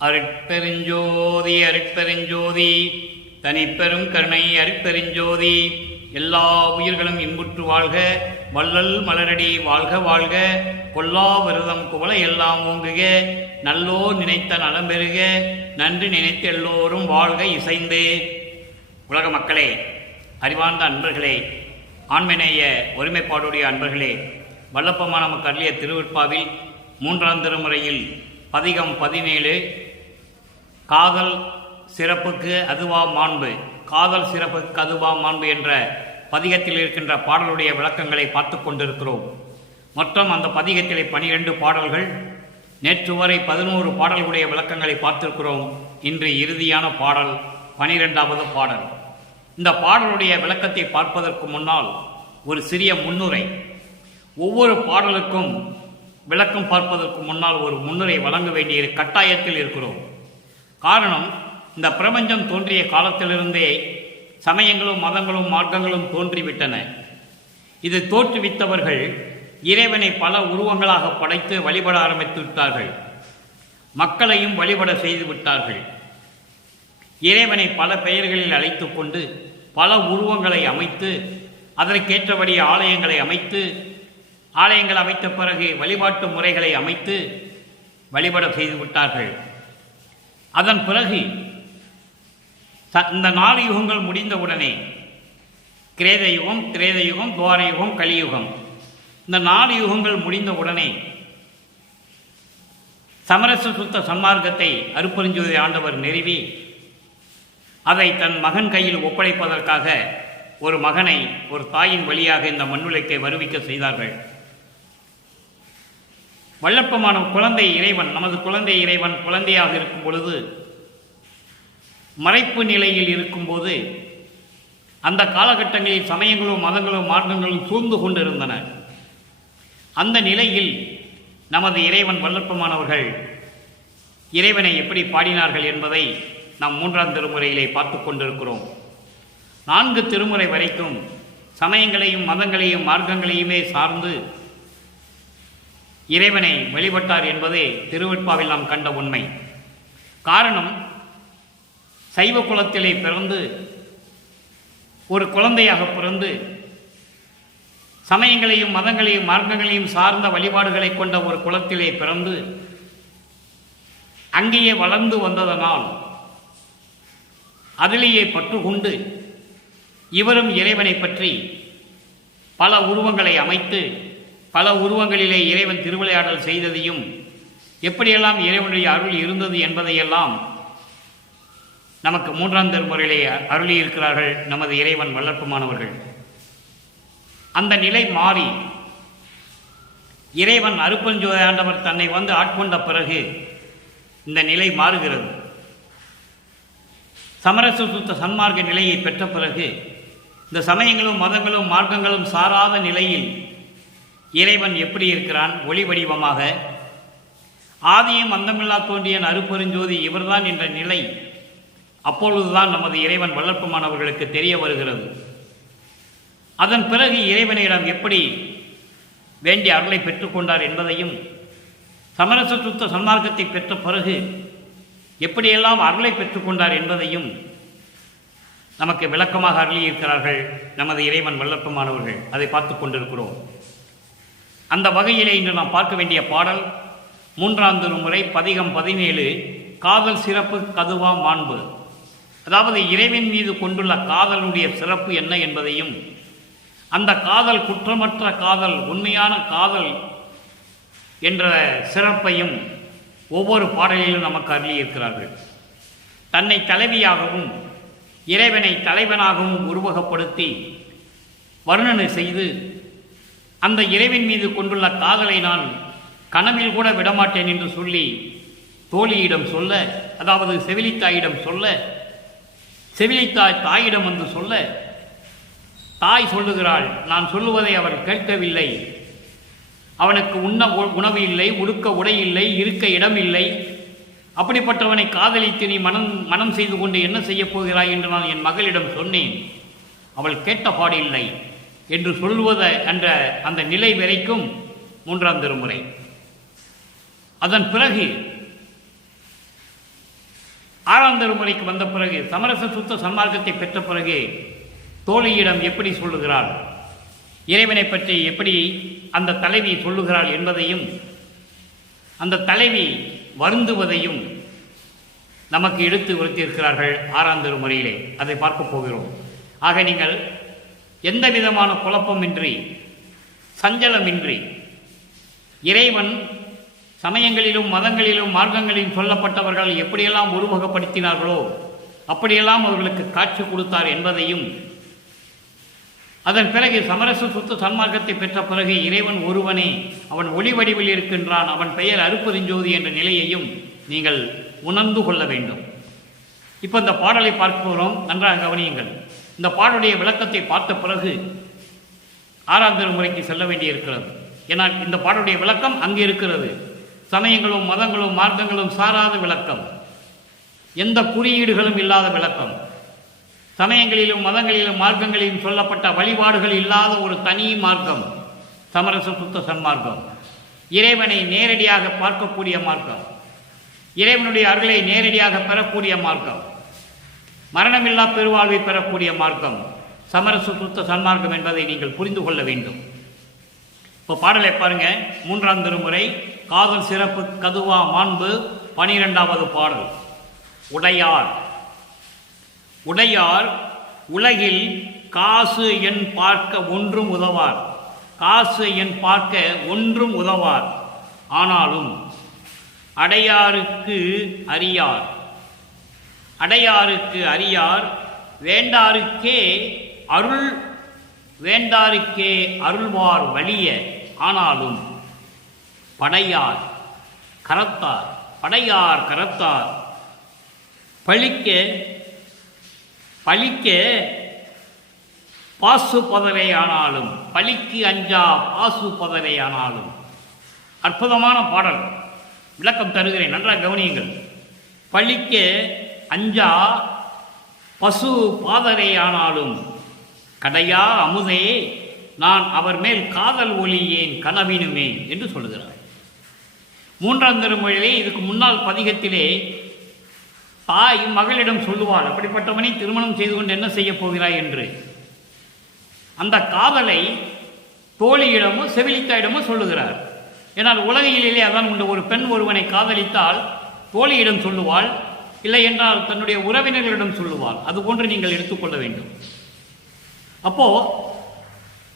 அருட்பெருஞ்சோதி அருட்பெருஞ்சோதி தனிப்பெரும் கருணை அருட்பெருஞ்சோதி. எல்லா உயிர்களும் இன்புற்று வாழ்க, வள்ளல் மலரடி வாழ்க வாழ்க. கொல்லா விரதம் குவள எல்லாம் ஓங்குக, நல்லோ நினைத்த நலம் பெறுக, நன்றி நினைத்து எல்லோரும் வாழ்க இசைந்து. உலக மக்களே, அறிவார்ந்த அன்பர்களே, ஆண்மநேய ஒருமைப்பாடுடைய அன்பர்களே, வல்லப்பமான நமக்கு அருளிய திருவிற்பாவில் 3ஆம் திருமுறையில் பதிகம் 17 காதல் சிறப்புக்கு அதுவா மாண்பு, காதல் சிறப்புக்கு அதுவா மாண்பு என்ற பதிகத்தில் இருக்கின்ற பாடலுடைய விளக்கங்களை பார்த்து கொண்டிருக்கிறோம். மொத்தம் அந்த பதிகத்திலே 12 பாடல்கள். நேற்று வரை 11 பாடல்களுடைய விளக்கங்களை பார்த்திருக்கிறோம். இன்று இறுதியான பாடல் 12வது பாடல். இந்த பாடலுடைய விளக்கத்தை பார்ப்பதற்கு முன்னால் ஒரு சிறிய முன்னுரை. ஒவ்வொரு பாடலுக்கும் விளக்கம் பார்ப்பதற்கு முன்னால் ஒரு முன்னுரை வழங்க வேண்டிய கட்டாயத்தில் இருக்கிறோம். காரணம், இந்த பிரபஞ்சம் தோன்றிய காலத்திலிருந்தே சமயங்களும் மதங்களும் மார்க்கங்களும் தோன்றிவிட்டன. இது தோற்றுவித்தவர்கள் இறைவனை பல உருவங்களாக படைத்து வழிபட ஆரம்பித்து விட்டார்கள். மக்களையும் வழிபட செய்து விட்டார்கள். இறைவனை பல பெயர்களில் அழைத்து கொண்டு பல உருவங்களை அமைத்து அதற்கேற்றபடி ஆலயங்களை அமைத்து, ஆலயங்கள் அமைத்த பிறகு வழிபாட்டு முறைகளை அமைத்து வழிபட செய்து விட்டார்கள். அதன் பிறகு இந்த 4 யுகங்கள் முடிந்தவுடனே கிரேத யுகம், திரேத யுகம், துவார யுகம், கலியுகம், இந்த 4 யுகங்கள் முடிந்தவுடனே சமரச சுத்த சன்மார்க்கத்தை அருட்பெருஞ்சோதி ஆண்டவர் நிறுவி அதை தன் மகன் கையில் ஒப்படைப்பதற்காக ஒரு மகனை ஒரு தாயின் வழியாக இந்த மண்ணுலகை வருவிக்க செய்தார்கள். வல்லப்பமான குழந்தை இறைவன், நமது குழந்தை இறைவன் குழந்தையாக இருக்கும் பொழுது, மறைப்பு நிலையில் இருக்கும்போது, அந்த காலகட்டங்களில் சமயங்களும் மதங்களும் மார்க்கங்களும் சூழ்ந்து கொண்டிருந்தன. அந்த நிலையில் நமது இறைவன் வல்லப்பமானவர்கள் இறைவனை எப்படி பாடினார்கள் என்பதை நாம் 3ஆம் திருமுறையிலே பார்த்து கொண்டிருக்கிறோம். 4 திருமுறை வரைக்கும் சமயங்களையும் மதங்களையும் மார்க்கங்களையுமே சார்ந்து இறைவனை வழிபட்டார் என்பதே திருவெட்பாவில் நாம் கண்ட உண்மை. காரணம், சைவ குலத்திலே பிறந்து ஒரு குழந்தையாக பிறந்து சமயங்களையும் மதங்களையும் மார்க்கங்களையும் சார்ந்த வழிபாடுகளை கொண்ட ஒரு குலத்திலே பிறந்து அங்கேயே வளர்ந்து வந்ததனால் அதிலேயே பற்று கொண்டு இவரும் இறைவனை பற்றி பல உருவங்களை அமைத்து பல உருவங்களிலே இறைவன் திருவிளையாடல் செய்ததையும் எப்படியெல்லாம் இறைவனுடைய அருள் இருந்தது என்பதையெல்லாம் நமக்கு 3ஆம் திருமுறையிலே அருளியிருக்கிறார்கள் நமது இறைவன் வல்லற்பமானவர்கள். அந்த நிலை மாறி இறைவன் அருட்பெருஞ்சோதி ஆண்டவர் தன்னை வந்து ஆட்கொண்ட பிறகு இந்த நிலை மாறுகிறது. சமரச சுத்த சன்மார்க்க நிலையை பெற்ற பிறகு இந்த சமயங்களும் மதங்களும் மார்க்கங்களும் சாராத நிலையில் இறைவன் எப்படி இருக்கிறான்? ஒளி வடிவமாக ஆதியும் அந்தமில்லா தோன்றியன் அருட்பெருஞ்சோதி இவர்தான் என்ற நிலை அப்பொழுதுதான் நமது இறைவன் வல்லற்பமானவர்களுக்கு தெரிய வருகிறது. அதன் பிறகு இறைவனிடம் எப்படி வேண்டிய அருளை பெற்றுக்கொண்டார் என்பதையும், சமரச சுத்த சன்மார்க்கத்தை பெற்ற பிறகு எப்படியெல்லாம் அருளை பெற்றுக்கொண்டார் என்பதையும் நமக்கு விளக்கமாக அருளியிருக்கிறார்கள் நமது இறைவன் வல்லற்பமானவர்கள். அதை பார்த்து கொண்டிருக்கிறோம். அந்த வகையிலே இன்று நாம் பார்க்க வேண்டிய பாடல் 3ஆம் திருமுறை பதிகம் 17 காதல் சிறப்பு கதுவா மாண்பு. அதாவது இறைவன் மீது கொண்டுள்ள காதலுடைய சிறப்பு என்ன என்பதையும், அந்த காதல் குற்றமற்ற காதல், உண்மையான காதல் என்ற சிறப்பையும் ஒவ்வொரு பாடலிலும் நமக்கு அருளியிருக்கிறார்கள். தன்னை தலைவியாகவும் இறைவனை தலைவனாகவும் உருவகப்படுத்தி வர்ணனை செய்து அந்த இறைவன் மீது கொண்டுள்ள காதலை நான் கனவில் கூட விடமாட்டேன் என்று சொல்லி தோழியிடம் சொல்ல, அதாவது செவிலித்தாயிடம் சொல்ல, செவிலித்தாய் தாயிடம் வந்து சொல்ல, தாய் சொல்லுகிறாள், நான் சொல்லுவதை அவர் கேட்கவில்லை, அவனுக்கு உண்ண உணவு இல்லை, உடுக்க உடை இல்லை, இருக்க இடம் இல்லை, அப்படிப்பட்டவனை காதலித்து நீ மனம் செய்து கொண்டு என்ன செய்யப் போகிறாய் என்று நான் என் மகளிடம் சொன்னேன். அவள் கேட்ட பாடில்லை என்று சொல்வத என்ற அந்த நிலை வரைக்கும் 3ஆம் திருமுறை. அதன் பிறகு 6ஆம் திருமுறைக்கு வந்த பிறகு சமரச சுத்த சன்மார்க்கத்தை பெற்ற பிறகு தோழியிடம் எப்படி சொல்லுகிறாள், இறைவனை பற்றி எப்படி அந்த தலைவி சொல்லுகிறாள் என்பதையும் அந்த தலைவி வருந்துவதையும் நமக்கு எடுத்து உரைத்திருக்கிறார்கள் 6ஆம் திருமுறையிலே. அதை பார்க்க போகிறோம். ஆக நீங்கள் எந்த விதமான குழப்பமின்றி சஞ்சலமின்றி இறைவன் சமயங்களிலும் மதங்களிலும் மார்க்கங்களிலும் சொல்லப்பட்டவர்கள் எப்படியெல்லாம் உருவகப்படுத்தினார்களோ அப்படியெல்லாம் அவர்களுக்கு காட்சி கொடுத்தார் என்பதையும், அதன் பிறகு சமரச சுத்த சன்மார்க்கத்தை பெற்ற பிறகு இறைவன் ஒருவனே, அவன் ஒளி வடிவில் இருக்கின்றான், அவன் பெயர் அருட்பெருஞ்சோதி என்ற நிலையையும் நீங்கள் உணர்ந்து கொள்ள வேண்டும். இப்போ இந்த பாடலை பார்க்கிறோம், நன்றாக கவனியுங்கள். இந்த பாடலுடைய விளக்கத்தை பார்த்த பிறகு 6ஆம் திருமுறைக்கு செல்ல வேண்டியிருக்கிறது. ஏன்னால் இந்த பாடலுடைய விளக்கம் அங்கே இருக்கிறது. சமயங்களும் மதங்களும் மார்க்கங்களும் சாராத விளக்கம், எந்த குறியீடுகளும் இல்லாத விளக்கம், சமயங்களிலும் மதங்களிலும் மார்க்கங்களிலும் சொல்லப்பட்ட வழிபாடுகள் இல்லாத ஒரு தனி மார்க்கம் சமரச சுத்த சன்மார்க்கம். இறைவனை நேரடியாக பார்க்கக்கூடிய மார்க்கம், இறைவனுடைய அருளை நேரடியாக பெறக்கூடிய மார்க்கம், மரணமில்லா பெருவாழ்வை பெறக்கூடிய மார்க்கம் சமரச சுத்த சன்மார்க்கம் என்பதை நீங்கள் புரிந்து கொள்ள வேண்டும். இப்போ பாடலை பாருங்க. 3ஆம் திருமுறை காதல் சிறப்பு கதுவா மாண்பு 12வது பாடல். உடையார். உடையார் உலகில் காசு என் பார்க்க ஒன்றும் உதவார், காசு என் பார்க்க ஒன்றும் உதவார், ஆனாலும் அடையாருக்கு அறியார், அடையாருக்கு அறியார், வேண்டாருக்கே அருள், வேண்டாருக்கே அருள்வார் வலிய, ஆனாலும் படையார் கரத்தார், படையார் கரத்தார் பழிக்க பழிக்க பாசு பதரை ஆனாலும், பழிக்கு அஞ்சா பாசு பதரை ஆனாலும். அற்புதமான பாடல், விளக்கம் தருகிறேன், நன்றாக கவனியுங்கள். பழிக்க அஞ்சா பசு பாதரை ஆனாலும் கடையா அமுதே நான் அவர் மேல் காதல் ஒளியேன் கனவினுமே என்று சொல்லுகிறார். 3ஆம் திருமுறையிலே இதுக்கு முன்னால் பதிகத்திலே தாய் மகளிடம் சொல்லுவாள், அப்படிப்பட்டவனை திருமணம் செய்து கொண்டு என்ன செய்ய போகிறாய் என்று. அந்த காதலை தோழியிடமும் செவிலித்தாயிடமும் சொல்லுகிறார். ஏன்னால் உலகிலே அதான் உண்டு. ஒரு பெண் ஒருவனை காதலித்தால் தோழியிடம் சொல்லுவாள், இல்லை என்றால் தன்னுடைய உறவினர்களிடம் சொல்லுவாள். அதுபோன்று நீங்கள் எடுத்துக்கொள்ள வேண்டும். அப்போ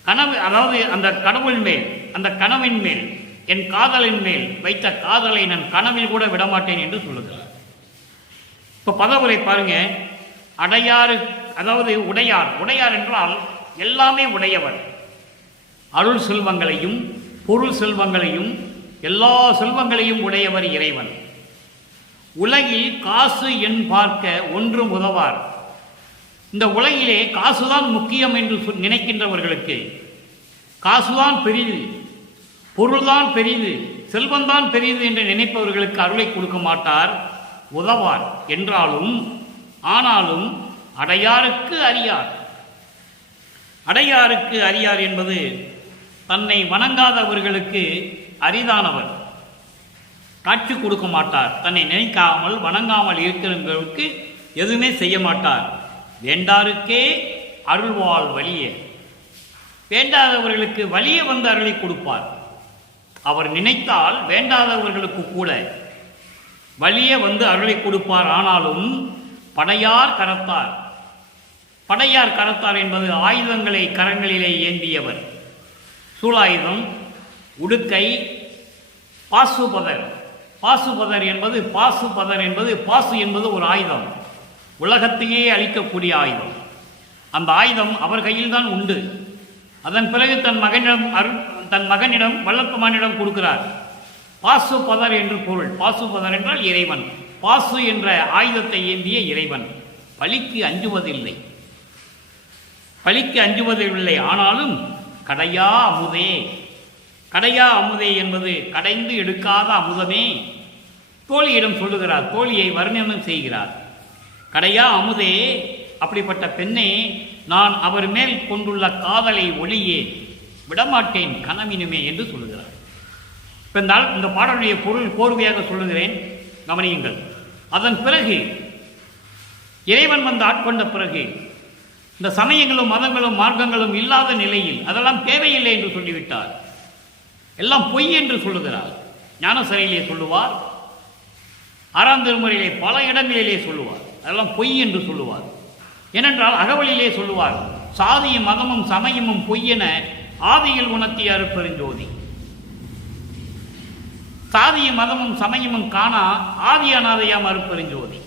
கனவு, அதாவது அந்த கடவுள் மேல், அந்த கனவின் மேல், என் காதலின் மேல் வைத்த காதலை நான் கனவில் கூட விடமாட்டேன் என்று சொல்லுகிறார். இப்போ பதவுரை பாருங்க. அடையாறு, அதாவது உடையார். உடையார் என்றால் எல்லாமே உடையவர். அருள் செல்வங்களையும் பொருள் செல்வங்களையும் எல்லா செல்வங்களையும் உடையவர் இறைவன். உலகில் காசு என் பார்க்க ஒன்றும் உதவார். இந்த உலகிலே காசுதான் முக்கியம் என்று நினைக்கின்றவர்களுக்கு, காசுதான் பெரிது, பொருள்தான் பெரிது, செல்வந்தான் பெரிது என்று நினைப்பவர்களுக்கு அருளை கொடுக்க மாட்டார், உதவார். என்றாலும் ஆனாலும் அடையாருக்கு அறியார். அடையாருக்கு அறியார் என்பது தன்னை வணங்காதவர்களுக்கு அரிதானவர், காட்சி கொடுக்க மாட்டார். தன்னை நினைக்காமல் வணங்காமல் இருக்கிறவர்களுக்கு எதுவுமே செய்ய மாட்டார். வேண்டாருக்கே அருள்வாள் வலிய, வேண்டாதவர்களுக்கு வலிய வந்து அருளை கொடுப்பார். அவர் நினைத்தால் வேண்டாதவர்களுக்கு கூட வலிய வந்து அருளை கொடுப்பார். ஆனாலும் படையார் கரத்தார். படையார் கரத்தார் என்பது ஆயுதங்களை கரங்களிலே ஏந்தியவர். சூலாயுதம், உடுக்கை, பாசுபதர். பாசுபதர் என்பது பாசு என்பது ஒரு ஆயுதம், உலகத்தையே அழிக்கக்கூடிய ஆயுதம். அந்த ஆயுதம் அவர் கையில்தான் உண்டு. அதன் பிறகு தன் மகனிடம் வல்லத்துமானிடம் கொடுக்கிறார். பாசுபதர் என்று பொருள். பாசுபதர் என்றால் இறைவன். பாசு என்ற ஆயுதத்தை ஏந்திய இறைவன். பலிக்கு அஞ்சுவதில்லை, பலிக்கு அஞ்சுவதில்லை. ஆனாலும் கடையா அமுதே. கடையா அமுதே என்பது கடைந்து எடுக்காத அமுதமே. தோழியிடம் சொல்லுகிறார், தோழியை வர்ணனம் செய்கிறார். கடையா அமுதே, அப்படிப்பட்ட பெண்ணே, நான் அவர் மேல் கொண்டுள்ள காதலை ஒளியே விடமாட்டேன் கனவினுமே என்று சொல்லுகிறார். இந்த பாடலுடைய பொருள் கோர்வையாக சொல்லுகிறேன், கவனியுங்கள். அதன் பிறகு இறைவன் வந்து ஆட்கொண்ட பிறகு இந்த சமயங்களும் மதங்களும் மார்க்கங்களும் இல்லாத நிலையில் அதெல்லாம் தேவையில்லை என்று சொல்லிவிட்டார். எல்லாம் பொய் என்று சொல்லுகிறார். ஞானசரையிலே சொல்லுவார், 6ஆம் திருமுறையிலே பல இடங்களிலே சொல்லுவார். அதெல்லாம் பொய் என்று சொல்லுவார். ஏனென்றால் அகவலிலே சொல்லுவார், சாதியும் மதமும் சமயமும் பொய்யென ஆதியில் உணர்த்திய அருட்பெருஞ்சோதி. சாதியும் மதமும் சமயமும் காணா ஆதி அநாதையாம் அருட்பெருஞ்சோதி.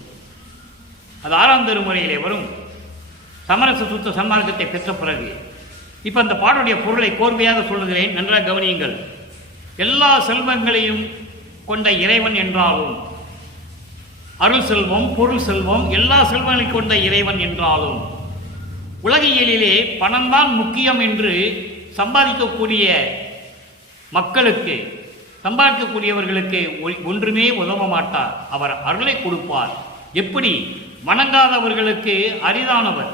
அது 6ஆம் திருமுறையிலே வரும். சமரச சுத்த சன்மார்க்கத்தை பெற்ற பிறகு இப்ப அந்த பாடலுடைய பொருளை கோர்வையாக சொல்லுகிறேன், நன்றாக கவனியுங்கள். எல்லா செல்வங்களையும் கொண்ட இறைவன் என்றாலும், அருள் செல்வம் பொருள் செல்வம் எல்லா செல்வங்களையும் கொண்ட இறைவன் என்றாலும், உலகியலிலே பணம்தான் முக்கியம் என்று சம்பாதிக்கக்கூடிய மக்களுக்கு, சம்பாதிக்கக்கூடியவர்களுக்கு ஒன்றுமே உதவ மாட்டார். அவர் அருளை கொடுப்பார். எப்படி? வணங்காதவர்களுக்கு அரிதானவர்.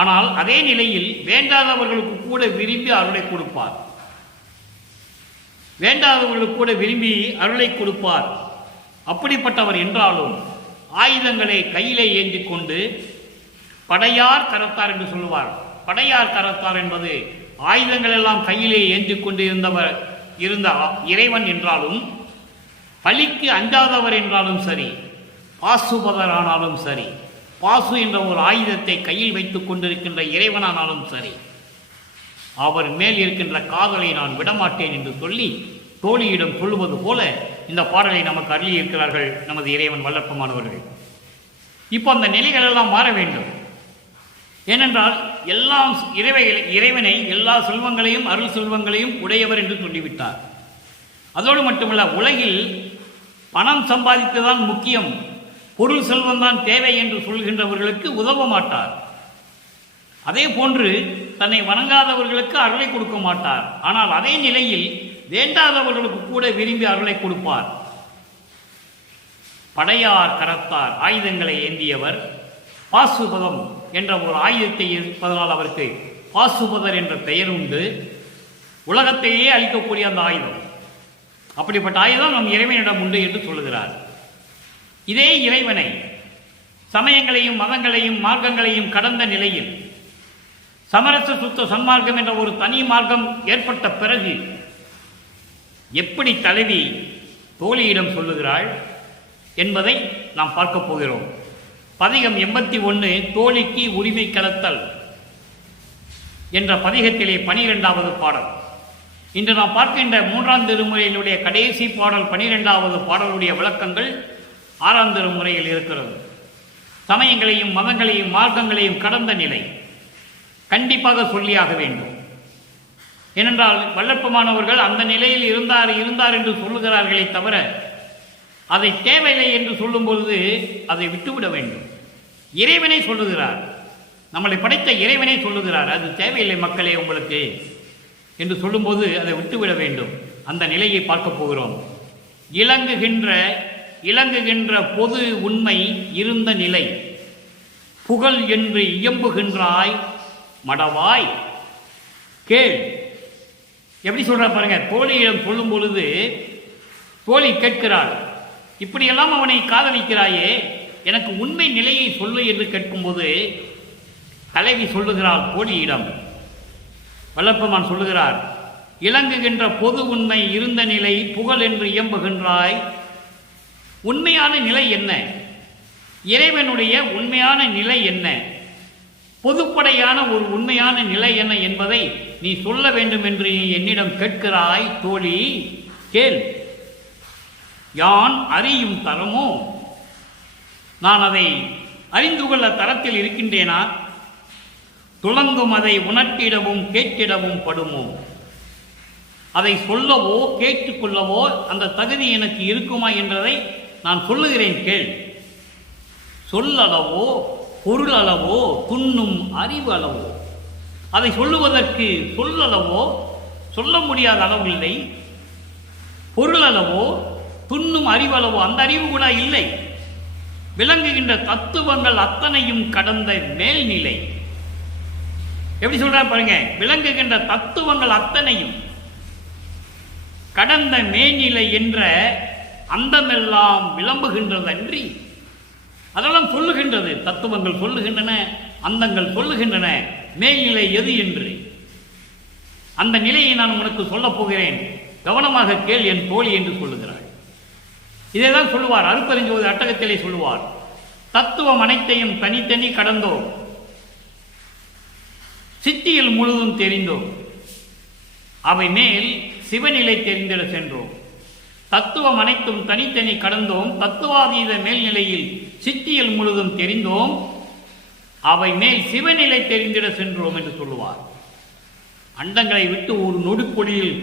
ஆனால் அதே நிலையில் வேண்டாதவர்களுக்கு கூட விரும்பி அருளை கொடுப்பார். வேண்டாதவர்களுக்கு கூட விரும்பி அருளை கொடுப்பார். அப்படிப்பட்டவர் என்றாலும் ஆயுதங்களை கையிலே ஏந்தி கொண்டு படையார் கரத்தார் என்று சொல்லுவார். படையார் கரத்தார் என்பது ஆயுதங்கள் எல்லாம் கையிலே ஏந்தி கொண்டு இருந்த இறைவன் என்றாலும், பலிக்கு அஞ்சாதவர் என்றாலும் சரி, பாசுபதரானாலும் சரி, பாசு என்ற ஒரு ஆயுதத்தை கையில் வைத்துக் கொண்டிருக்கின்ற இறைவனானாலும் சரி, அவர் மேல் இருக்கின்ற காதலை நான் விடமாட்டேன் என்று சொல்லி தோழியிடம் சொல்லுவது போல இந்த பாடலை நமக்கு அருளி இருக்கிறார்கள் நமது இறைவன் வல்லற்பமானவர்கள். இப்போ அந்த நிலைகள் எல்லாம் மாற வேண்டும். ஏனென்றால் எல்லாம் இறைவனை எல்லா செல்வங்களையும் அருள் செல்வங்களையும் உடையவர் என்று சொல்லிவிட்டார். அதோடு மட்டுமல்ல, உலகில் பணம் சம்பாதித்துதான் முக்கியம், பொருள் செல்வம் தான் தேவை என்று சொல்கின்றவர்களுக்கு உதவ மாட்டார். அதே போன்று தன்னை வணங்காதவர்களுக்கு அருளை கொடுக்க மாட்டார். ஆனால் அதே நிலையில் வேண்டாதவர்களுக்கு கூட விரும்பி அருளை கொடுப்பார். படையார் கரத்தார், ஆயுதங்களை ஏந்தியவர். பாசுபதம் என்ற ஒரு ஆயுதத்தை இருப்பதனால் அவருக்கு பாசுபதர் என்ற பெயர் உண்டு. உலகத்தையே அழிக்கக்கூடிய அந்த ஆயுதம், அப்படிப்பட்ட ஆயுதம் நம் இறைவனிடம் உண்டு என்று சொல்லுகிறார். இதே இறைவனை சமயங்களையும் மதங்களையும் மார்க்கங்களையும் கடந்த நிலையில் சமரச சுத்த சன்மார்க்கம் என்ற ஒரு தனி மார்க்கம் ஏற்பட்ட பிறகு எப்படி தலைவி தோழியிடம் சொல்லுகிறாள் என்பதை நாம் பார்க்க போகிறோம். பதிகம் 81 தோழிக்கு உரிமை கலத்தல் என்ற பதிகத்திலே 12வது பாடல். இன்று நாம் பார்க்கின்ற 3ஆம் திருமுறையினுடைய கடைசி பாடல் 12வது பாடலுடைய விளக்கங்கள் 6ஆம் திருமுறையில் இருக்கிறது. சமயங்களையும் மதங்களையும் மார்க்கங்களையும் கடந்த நிலை கண்டிப்பாக சொல்லியாக வேண்டும். ஏனென்றால் வல்லற்பமானவர்கள் அந்த நிலையில் இருந்தார் என்று சொல்லுகிறார்களே தவிர, அதை தேவையில்லை என்று சொல்லும் பொழுது அதை விட்டுவிட வேண்டும். இறைவனை சொல்லுகிறார், நம்மளை படைத்த இறைவனை சொல்லுகிறார், அது தேவையில்லை மக்களே உங்களுக்கு என்று சொல்லும்போது அதை விட்டுவிட வேண்டும். அந்த நிலையை பார்க்க போகிறோம். இலங்குகின்ற பொது உண்மை இருந்த நிலை புகழ் என்று இயம்புகின்றாய் மடவாய் கேள். எப்படி சொல்ற பாருங்க. தோழியிடம் சொல்லும் பொழுது தோழி கேட்கிறாள், இப்படியெல்லாம் அவனை காதலிக்கிறாயே, எனக்கு உண்மை நிலையை சொல்லு என்று கேட்கும்போது தலைவி சொல்லுகிறாள் தோழியிடம். வல்லற்பமான் சொல்லுகிறார், இலங்குகின்ற பொது உண்மை இருந்த நிலை புகழ் என்று இயம்புகின்றாய். உண்மையான நிலை என்ன? இறைவனுடைய உண்மையான நிலை என்ன? பொதுப்படையான ஒரு உண்மையான நிலை என்ன என்பதை நீ சொல்ல வேண்டும் என்று என்னிடம் கேட்கிறாய் தோழி, கேள். யான் அறியும் தரமோ? நான் அதை அறிந்து கொள்ள தரத்தில் இருக்கின்றேனா? துளங்கும் அதை உணர்த்திடவும் கேட்டிடவும் படுமோ? அதை சொல்லவோ கேட்டுக்கொள்ளவோ அந்த தகுதி எனக்கு இருக்குமா என்றதை நான் சொல்லுகிறேன், கேள். சொல்லளவோ பொருள் அளவோ துண்ணும் அறிவு அளவோ, அதை சொல்லுவதற்கு சொல்லளவோ சொல்ல முடியாத அளவு இல்லை, பொருள் அளவோ துண்ணும் அறிவளவோ அந்த அறிவு கூட இல்லை. விளங்குகின்ற தத்துவங்கள் அத்தனையும் கடந்த மேல்நிலை. எப்படி சொல்றார் பாருங்க. விளங்குகின்ற தத்துவங்கள் அத்தனையும் கடந்த மேல்நிலை என்ற அந்தமெல்லாம் விளம்புகின்றதன்றி அதெல்லாம் சொல்லுகின்றது. தத்துவங்கள் சொல்லுகின்றன, அந்தங்கள் சொல்லுகின்றன மேல்நிலை எது என்று. அந்த நிலையை நான் உனக்கு சொல்லப் போகிறேன், கவனமாக கேள் என் தோழி என்று சொல்லுகிறாள். இதைதான் சொல்லுவார் அருட்பெருஞ்சோதி அட்டகத்திலே சொல்லுவார். தத்துவம் அனைத்தையும் தனித்தனி கடந்தோம், சித்தியில் முழுதும் தெரிந்தோம், அவை மேல் சிவநிலை தெரிந்திட சென்றோம். தத்துவம் அனைத்தும் தனித்தனி கடந்தோம், தத்துவாதீத மேல்நிலையில் சித்தியில் முழுதும் தெரிந்தோம், அவை மேல் சிவநிலை தெரிந்திட சென்றோம் என்று சொல்லுவார். அண்டங்களை விட்டு ஒரு நொடிப்பொழியில்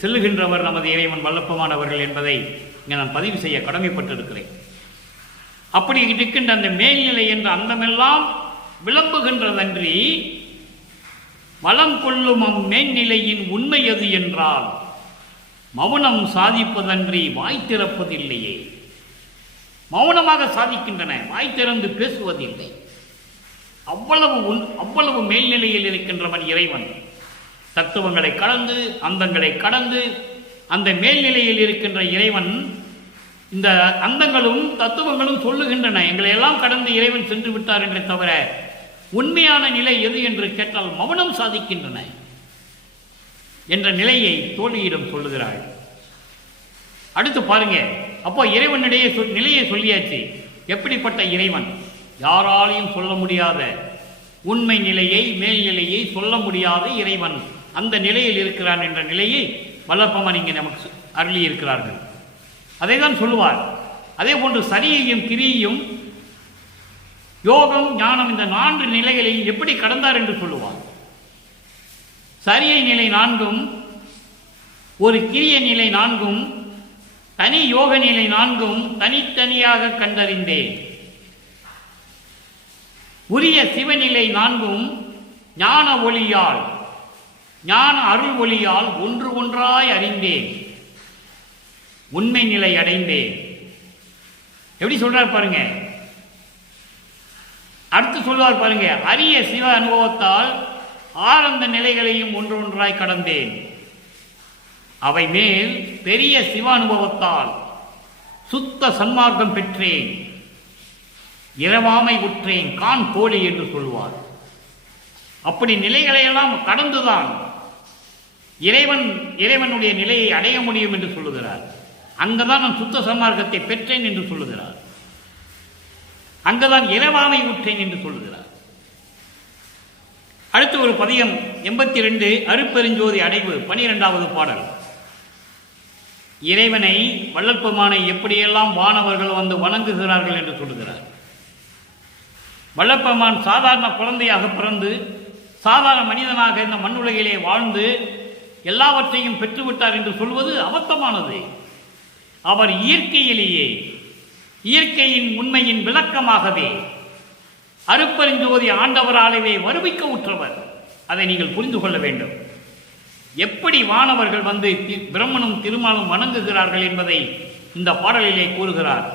செல்லுகின்றவர் நமது இறைவன் வல்லப்பமானவர்கள் என்பதை இங்கே நான் பதிவு செய்ய கடமைப்பட்டிருக்கிறேன். அப்படி இருக்கின்ற அந்த மேல்நிலை என்ற அந்தமெல்லாம் விளம்புகின்றதன்றி வளம் கொள்ளும் மேல்நிலையின் உண்மை எது என்றால் மௌனம் சாதிப்பதன்றி வாய் திறப்பதில்லையே. மௌனமாக சாதிக்கின்றன, வாய் திறந்து பேசுவதில்லை. அவ்வளவு மேல்நிலையில் இருக்கின்றவன் இறைவன். தத்துவங்களை கடந்து அந்தங்களை கடந்து அந்த மேல்நிலையில் இருக்கின்ற இறைவன் இந்த அந்தங்களும் தத்துவங்களும் சொல்லுகின்றன, எங்களை எல்லாம் கடந்து இறைவன் சென்று விட்டார் என்றே தவிர உண்மையான நிலை எது என்று கேட்டால் மௌனம் சாதிக்கின்றன என்ற நிலையை தோழியிடம் சொல்லுகிறாள். அடுத்து பாருங்க, அப்போ இறைவனுடைய நிலையை சொல்லியாச்சு. எப்படிப்பட்ட இறைவன்? யாராலையும் சொல்ல முடியாத உண்மை நிலையை, மேல்நிலையை சொல்ல முடியாத இறைவன் அந்த நிலையில் இருக்கிறான் என்ற நிலையை வல்லப்பமான் இங்கே நமக்கு அருளி இருக்கிறார்கள். அதை தான் சொல்லுவார். அதே போன்று சரியையும் கிரியையும் யோகம் ஞானம் இந்த 4 நிலைகளையும் எப்படி கடந்தார் என்று சொல்லுவார். சரியை நிலை 4ம் ஒரு கிரிய நிலை 4ம் தனி யோக நிலை 4ம் தனித்தனியாக கண்டறிந்தேன். உரிய சிவநிலை 4ம் ஞான ஒளியால் ஞான அருள் ஒளியால் ஒன்று ஒன்றாய் அறிந்தேன், உண்மை நிலை அடைந்தேன். எப்படி சொல்றார் பாருங்க. அடுத்து சொல்வார் பாருங்க, அரிய சிவ அனுபவத்தால் ஆனந்த நிலைகளையும் ஒன்று ஒன்றாய் கடந்தேன், அவை மேல் பெரிய சிவ அனுபவத்தால் சுத்த சன்மார்க்கம் பெற்றேன், இரவாமை உற்றேன் கான் கோழி என்று சொல்வார். அப்படி நிலைகளையெல்லாம் கடந்துதான் இறைவனுடைய நிலையை அடைய முடியும் என்று சொல்லுகிறார். அங்கதான் நான் சுத்த சன்மார்க்கத்தை பெற்றேன் என்று சொல்லுகிறார். அங்கதான் இரவாமை உற்றேன் என்று சொல்லுகிறார். அடுத்து ஒரு பதியம் 82 அருட்பெருஞ்சோதி அடைவு 12வது பாடல். இறைவனை வள்ளற்பெருமானை எப்படியெல்லாம் வானவர்கள் வந்து வணங்குகிறார்கள் என்று சொல்லுகிறார். வள்ளற்பெருமான் சாதாரண குழந்தையாக பிறந்து சாதாரண மனிதனாக இந்த மண்ணுலகிலே வாழ்ந்து எல்லாவற்றையும் பெற்றுவிட்டார் என்று சொல்வது அபத்தமானது. அவர் இயற்கையிலேயே இயற்கையின் உண்மையின் விளக்கமாகவே அருட்பெருஞ்சோதி ஆண்டவராலவே வருவிக்க உற்றவர். அதை நீங்கள் புரிந்து கொள்ள வேண்டும். எப்படி வானவர்கள் வந்து பிரம்மனும் திருமாலும் வணங்குகிறார்கள் என்பதை இந்த பாடலிலே கூறுகிறார்.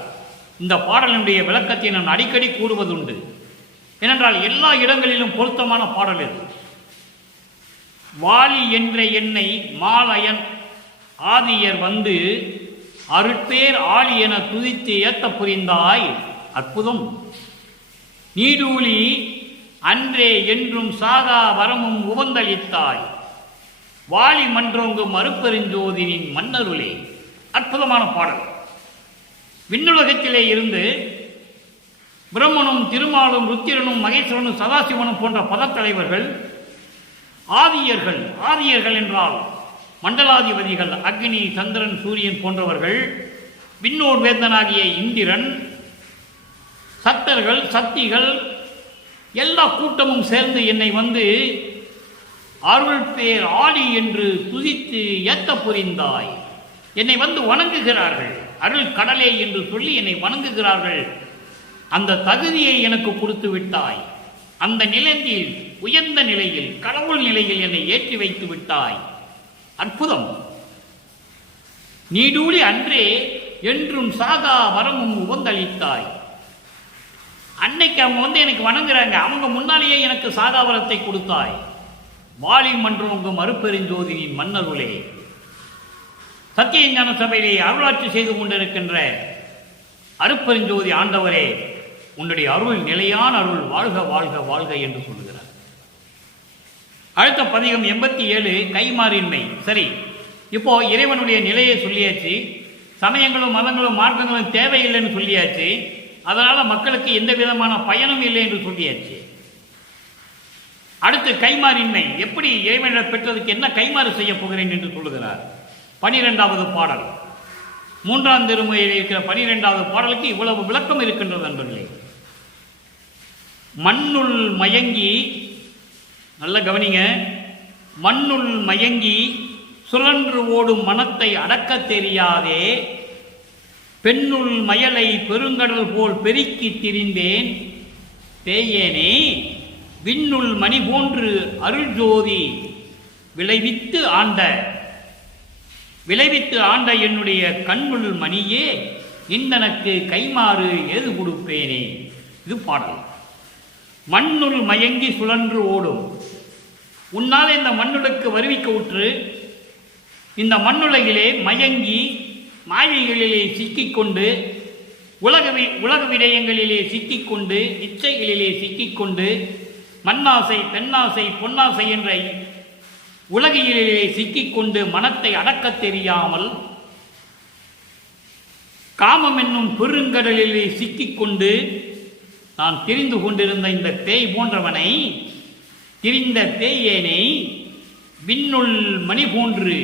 இந்த பாடலினுடைய விளக்கத்தை நான் அடிக்கடி கூறுவதுண்டு. ஏனென்றால் எல்லா இடங்களிலும் பொருத்தமான பாடல் இது. வாலி என்ற என்னை மாலயன் ஆதியர் வந்து அருட்பேர் ஆளி என துதித்து ஏத்த புரிந்தாய் அற்புதம். நீடூழி அன்றே என்றும் சாகா வரமும் உவந்தளித்தாய், வாலி மன்றோங்கும் அருட்பெருஞ்சோதியின் மன்னருளே. அற்புதமான பாடல். விண்ணுலகத்திலே இருந்து பிரம்மனும் திருமாலும் ருத்திரனும் மகேஸ்வரனும் சதாசிவனும் போன்ற பதத்தலைவர்கள் ஆதியர்கள் என்றால் மண்டலாதிபதிகள் அக்னி சந்திரன் சூரியன் போன்றவர்கள், விண்ணோர் வேந்தனாகிய இந்திரன், சத்தர்கள் சக்திகள் எல்லா கூட்டமும் சேர்ந்து என்னை வந்து அருள் பேர் ஆடி என்று துதித்து ஏத்த புரிந்தாய். என்னை வந்து வணங்குகிறார்கள், அருள் கடலே என்று சொல்லி என்னை வணங்குகிறார்கள். அந்த தகுதியை எனக்கு கொடுத்து விட்டாய். அந்த நிலையில் உயர்ந்த நிலையில் கடவுள் நிலையில் என்னை ஏற்றி வைத்து விட்டாய். அற்புதம். நீடூழி அன்றே என்றும் சாகா வரமும் உவந்தளித்தாய். அன்னைக்கு அவங்க வந்து எனக்கு வணங்குறாங்க, அவங்க முன்னாலேயே எனக்கு சாகா வரத்தை கொடுத்தாய். வாலி மன்றோங்கும் அருட்பெருஞ்சோதியின் மன்னருளே. சத்திய ஞான சபையிலே அருளாட்சி செய்து கொண்டிருக்கின்ற அருட்பெருஞ்சோதி ஆண்டவரே, உன்னுடைய அருள் நிலையான அருள் வாழ்க வாழ்க வாழ்க என்று சொல்லுகிறார். அடுத்த பதிகம் 87 கைமாறின்மை. சரி, இப்போ இறைவனுடைய நிலையை சொல்லியாச்சு, சமயங்களும் மதங்களும் மார்க்கங்களும் தேவையில்லைன்னு சொல்லியாச்சு, அதனால மக்களுக்கு எந்த விதமான பயனும் இல்லை என்று சொல்லியாச்சு. அடுத்து கைமாறின்மை, எப்படி இறைவனை பெற்றதுக்கு என்ன கைமாறு செய்ய போகிறேன் என்று சொல்லுகிறார். 12வது பாடல், 3ஆம் திருமுறையில் இருக்கிற 12வது பாடலுக்கு இவ்வளவு விளக்கம் இருக்கின்றது நண்பர்களே. மண்ணுள் மயங்கி, நல்ல கவனிங்க, மண்ணுள் மயங்கி சுழன்று ஓடும் மனத்தை அடக்க தெரியாதே, பெண்ணுள் மயலை பெருங்கடல் போல் பெருக்கி திரிந்தேன் தேயேனே, விண்ணுள் மணி போன்று அருள் ஜோதி விளைவித்து ஆண்ட என்னுடைய கண்ணுள் மணியே, இந்தனக்கு கைமாறு ஏது கொடுப்பேனே. இது பாடல். மண்ணுள் மயங்கி சுழன்று ஓடும், உன்னால் இந்த மண்ணுளுக்கு வருவிக்க உற்று இந்த மண்ணுலகிலே மயங்கி மாயைகளிலே சிக்கிக்கொண்டு, உலக விடயங்களிலே சிக்கிக்கொண்டு, இச்சைகளிலே சிக்கிக்கொண்டு, மண்ணாசை பெண்ணாசை பொன்னாசை என்ற உலகிலே சிக்கிக்கொண்டு மனத்தை அடக்க தெரியாமல், காமம் என்னும் பெருங்கடலிலே சிக்கிக்கொண்டு நான் தெரிந்து கொண்டிருந்த இந்த பேய் போன்றவனை, திரிந்த பேயேனை, விண்ணுள் மணி போன்று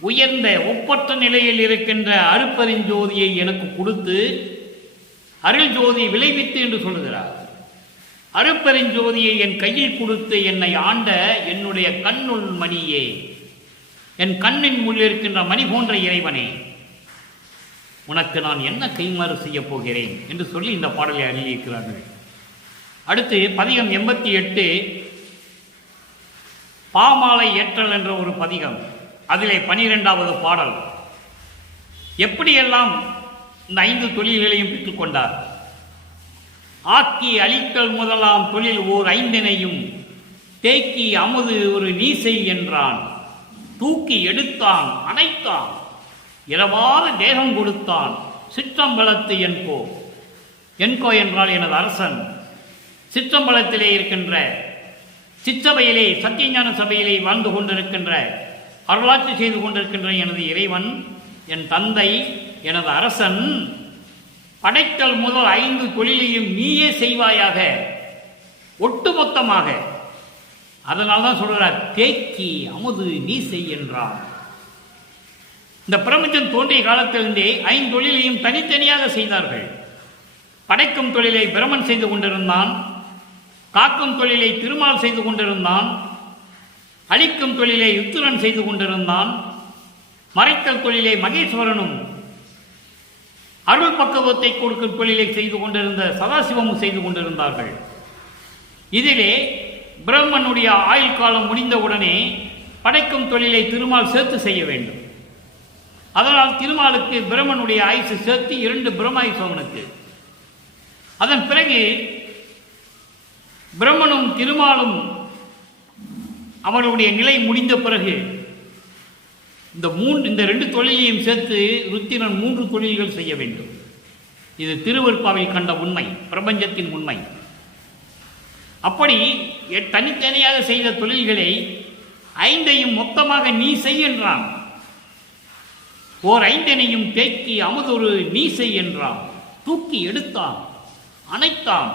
உயர்ந்த ஒப்பற்ற நிலையில் இருக்கின்ற அருப்பெருஞ்சோதியை எனக்கு கொடுத்து அருள் ஜோதி விளைவித்து என்று சொல்லுகிறார். அருப்பெருஞ்சோதியை என் கையில் கொடுத்து என்னை ஆண்ட என்னுடைய கண்ணுள் மணியே, என் கண்ணின் முள் இருக்கின்ற மணி போன்ற இறைவனே, உனக்கு நான் என்ன கைமாறு செய்ய போகிறேன் என்று சொல்லி இந்த பாடலை அருளியிருக்கிறார்கள். அடுத்து பதிகம் 88 பாமாலை ஏற்றல் என்ற ஒரு பதிகம். அதிலே 12வது பாடல். எப்படியெல்லாம் இந்த 5 தொழில்களையும் பெற்றுக்கொண்டார். ஆக்கி அழித்தல் முதலாம் தொழில் ஓர் 5னையும் தேக்கி அமுது ஒரு நீசை என்றான், தூக்கி எடுத்தான் அணைத்தான், இரவாத தேகம் கொடுத்தான், சிற்றம்பலத்து என்கோ என்றால் எனது அரசன். சிற்றம்பலத்திலே இருக்கின்ற சிற்றபையிலே சத்தியஞான சபையிலே வாழ்ந்து கொண்டிருக்கின்ற, அருளாட்சி செய்து கொண்டிருக்கின்ற எனது இறைவன், என் தந்தை, எனது அரசன், படைத்தல் முதல் 5 தொழிலையும் நீயே செய்வாயாக, ஒட்டுமொத்தமாக. அதனால்தான் சொல்கிறார், தேக்கி அமுது நீசை என்றார். இந்த பிரபஞ்சம் தோன்றிய காலத்திலிருந்தே 5 தொழிலையும் தனித்தனியாக செய்தார்கள். படைக்கும் தொழிலை பிரமன் செய்து கொண்டிருந்தான், காக்கும் தொழிலை திருமால் செய்து கொண்டிருந்தான், அழிக்கும் தொழிலை யுத்திரன் செய்து கொண்டிருந்தான், மறைத்தல் தொழிலை மகேஸ்வரனும், அருள் பக்குவத்தை கொடுக்கும் தொழிலை செய்து கொண்டிருந்த சதாசிவமும் செய்து கொண்டிருந்தார்கள். இதிலே பிரம்மனுடைய ஆயுள் காலம் முடிந்தவுடனே படைக்கும் தொழிலை திருமால் சேர்த்து செய்ய வேண்டும். அதனால் திருமாலுக்கு பிரம்மனுடைய ஆயுசு சேர்த்து 2 பிரம்மாயுசு அவனுக்கு. அதன் பிறகு பிரம்மனும் திருமாலும் அவர்களுடைய நிலை முடிந்த பிறகு இந்த 2 தொழிலையும் சேர்த்து ருத்திரன் 3 தொழில்கள் செய்ய வேண்டும். இது திருவருட்பாவில் கண்ட உண்மை, பிரபஞ்சத்தின் உண்மை. அப்படி தனித்தனியாக செய்த தொழில்களை 5ஐயும் மொத்தமாக நீ செய் என்றான். ஓர் 5னையும் தேக்கி அமுதொரு நீ செய் என்றான், தூக்கி எடுத்தான் அணைத்தான்.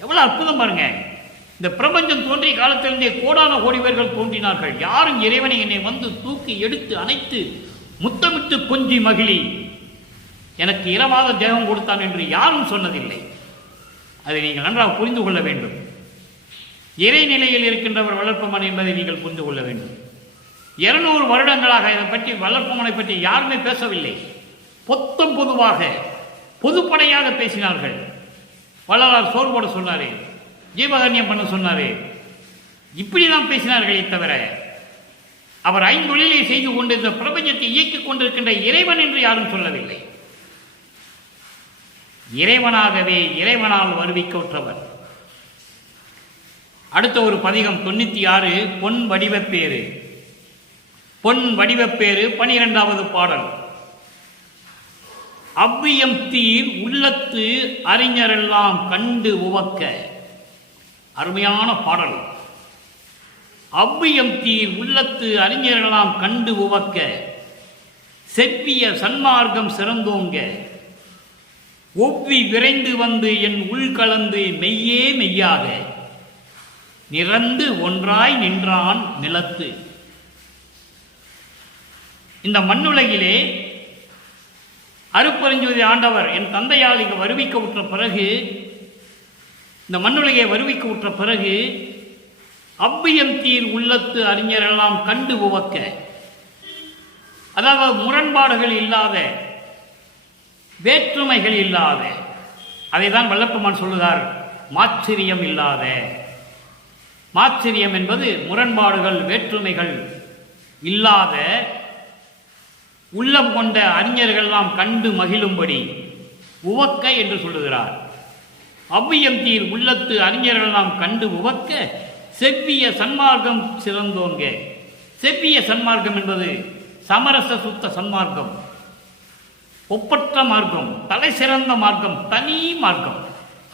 எவ்வளவு அற்புதம் பாருங்க. இந்த பிரபஞ்சம் தோன்றிய காலத்திலிருந்தே கோடான கோடி பேர்கள் தோன்றினார்கள். யாரும் இறைவனை என்னை வந்து தூக்கி எடுத்து அணைத்து முத்தமிட்டு கொஞ்சி மகிழி எனக்கு இரவாத தேகம் கொடுத்தான் என்று யாரும் சொன்னதில்லை. அதை நீங்கள் நன்றாக புரிந்து கொள்ள வேண்டும். இறைநிலையில் இருக்கின்றவர் வளர்ப்பமன் என்பதை நீங்கள் புரிந்து கொள்ள வேண்டும். 200 வருடங்களாக இதை பற்றி வளர்ப்பமனை பற்றி யாருமே பேசவில்லை. பொதுவாக பொதுப்படையாக பேசினார்கள். வள்ளலார் சோறு போட சொன்னாரே, ஜீவகன்யம் பண்ண சொன்னாரே, இப்படிதான் பேசினார்களே தவிர அவர் 5 தொழிலை செய்து கொண்டு இந்த பிரபஞ்சத்தை இயக்கிக் கொண்டிருக்கின்ற இறைவன் என்று யாரும் சொல்லவில்லை. இறைவனாகவே இறைவனால் வருவிக்கற்றவர். அடுத்த ஒரு பதிகம் 96 பொன் வடிவப்பேறு. பொன் வடிவப்பேறு 12வது பாடல். அவ்வியம் தீர் உள்ளத்து அறிஞரெல்லாம் கண்டு உவக்க. அருமையான பாடல். அவ்வியம் தீர் உள்ளத்து அறிஞரெல்லாம் கண்டு உவக்க, செவ்விய சன்மார்க்கம் சிறந்தோங்க, ஒவ்வி விரைந்து வந்து என் உள்கலந்து மெய்யே மெய்யாக நிறந்து ஒன்றாய் நின்றான் நிலத்து. இந்த மண்ணுலகிலே அருட்பெருஞ்சோதி ஆண்டவர் என் தந்தையால் இங்கு வருவிக்க உற்ற பிறகு, இந்த மண்ணுலகை வருவிக்க உற்ற பிறகு, அவ்வியம் தீர் உள்ளத்து அறிஞரெல்லாம் கண்டு உவக்க, அதாவது முரண்பாடுகள் இல்லாத, வேற்றுமைகள் இல்லாத, அதைதான் வல்லப்பெருமான் சொல்லுகிறார், மாச்சரியம் இல்லாத. மாச்சரியம் என்பது முரண்பாடுகள் வேற்றுமைகள் இல்லாத உள்ளம் கொண்ட அறிஞர்களெல்லாம் கண்டு மகிழும்படி உவக்க என்று சொல்லுகிறார். அவ்வியம் தீர் உள்ளத்து அறிஞர்களெல்லாம் கண்டு உவக்க, செவ்விய சன்மார்க்கம் சிறந்தோங்க. செவ்விய சன்மார்க்கம் என்பது சமரச சுத்த சன்மார்க்கம், ஒப்பற்ற மார்க்கம், தலை சிறந்த மார்க்கம், தனி மார்க்கம்.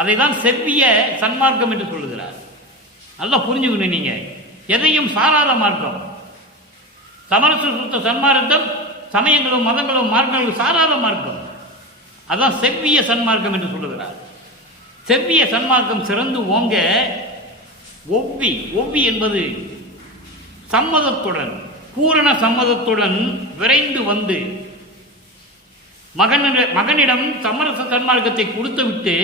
அதை தான் செவ்விய சன்மார்க்கம் என்று சொல்லுகிறார். நல்லா புரிஞ்சுக்கணும். நீங்க எதையும் சாராத மார்க்கம், சமரச சுத்த சன்மார்க்கம், சமயங்களும் மதங்களும் மார்க்கங்களும் சாராத மார்க்கம், அதான் செவ்விய சன்மார்க்கம் என்று சொல்லுகிறார். செவ்விய சன்மார்க்கம் சிறந்து ஓங்க. ஒவ்வி, ஒவ்வி என்பது சம்மதத்துடன், பூரண சம்மதத்துடன் விரைந்து வந்து, மகனிடம் சமரச சன்மார்க்கத்தை கொடுத்துவிட்டு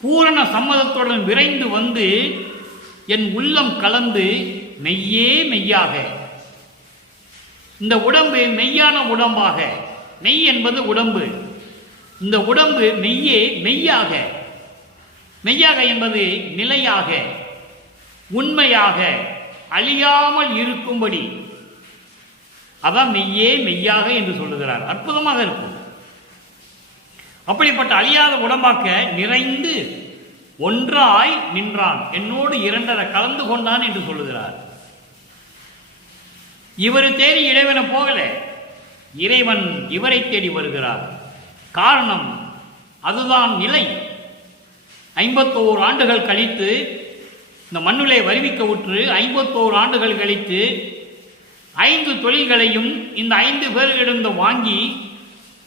பூரண சம்மதத்துடன் விரைந்து வந்து என் உள்ளம் கலந்து மெய்யே மெய்யாக, இந்த உடம்பு மெய்யான உடம்பாக, மெய் என்பது உடம்பு, இந்த உடம்பு மெய்யே மெய்யாக, மெய்யாக என்பது நிலையாக, உண்மையாக, அழியாமல் இருக்கும்படி, அதான் மெய்யே மெய்யாக என்று சொல்லுகிறார். அற்புதமாக இருக்கும். அப்படிப்பட்ட அழியாத உடம்பாக்க நிறைந்து ஒன்றாய் நின்றான், என்னோடு இரண்டரை கலந்து கொண்டான் என்று சொல்லுகிறார். இவர் தேடி இறைவனை போகல, இறைவன் இவரை தேடி வருகிறார். காரணம் அதுதான் நிலை. 51 ஆண்டுகள் கழித்து இந்த மண்ணுலே வருவிக்க உற்று 51 ஆண்டுகள் கழித்து 5 தொழில்களையும் இந்த 5 பேர்களிடம் வாங்கி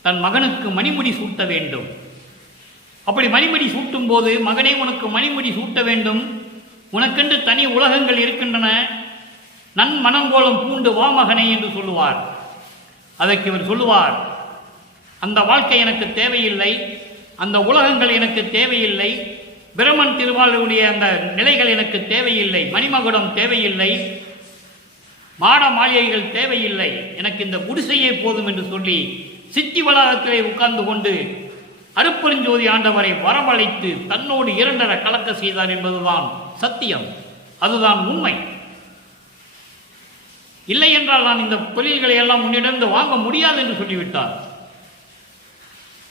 தன் மகனுக்கு மணிமுடி சூட்ட வேண்டும். அப்படி மணிமுடி சூட்டும் போது, மகனே உனக்கு மணிமுடி சூட்ட வேண்டும், உனக்கென்று தனி உலகங்கள் இருக்கின்றன, நன் மனங்கோலம் பூண்டு வா மகனே என்று சொல்லுவார். அதற்கு இவர் சொல்லுவார், அந்த வாழ்க்கை எனக்கு தேவையில்லை, அந்த உலகங்கள் எனக்கு தேவையில்லை, பிரமன் திருவாளுடைய அந்த நிலைகள் எனக்கு தேவையில்லை, மணிமகுடம் தேவையில்லை, மாட மாளிகைகள் தேவையில்லை, எனக்கு இந்த குடிசையே போதும் என்று சொல்லி சித்தி வளாகத்திலே உட்கார்ந்து கொண்டு அருட்பெருஞ்சோதி ஆண்டவரை வரவழைத்து தன்னோடு இரண்டரை கலக்க செய்தார் என்பதுதான் சத்தியம், அதுதான் உண்மை. இல்லை என்றால் நான் இந்த தொழில்களை எல்லாம் முன்னிடந்து வாங்க முடியாது என்று சொல்லிவிட்டார்.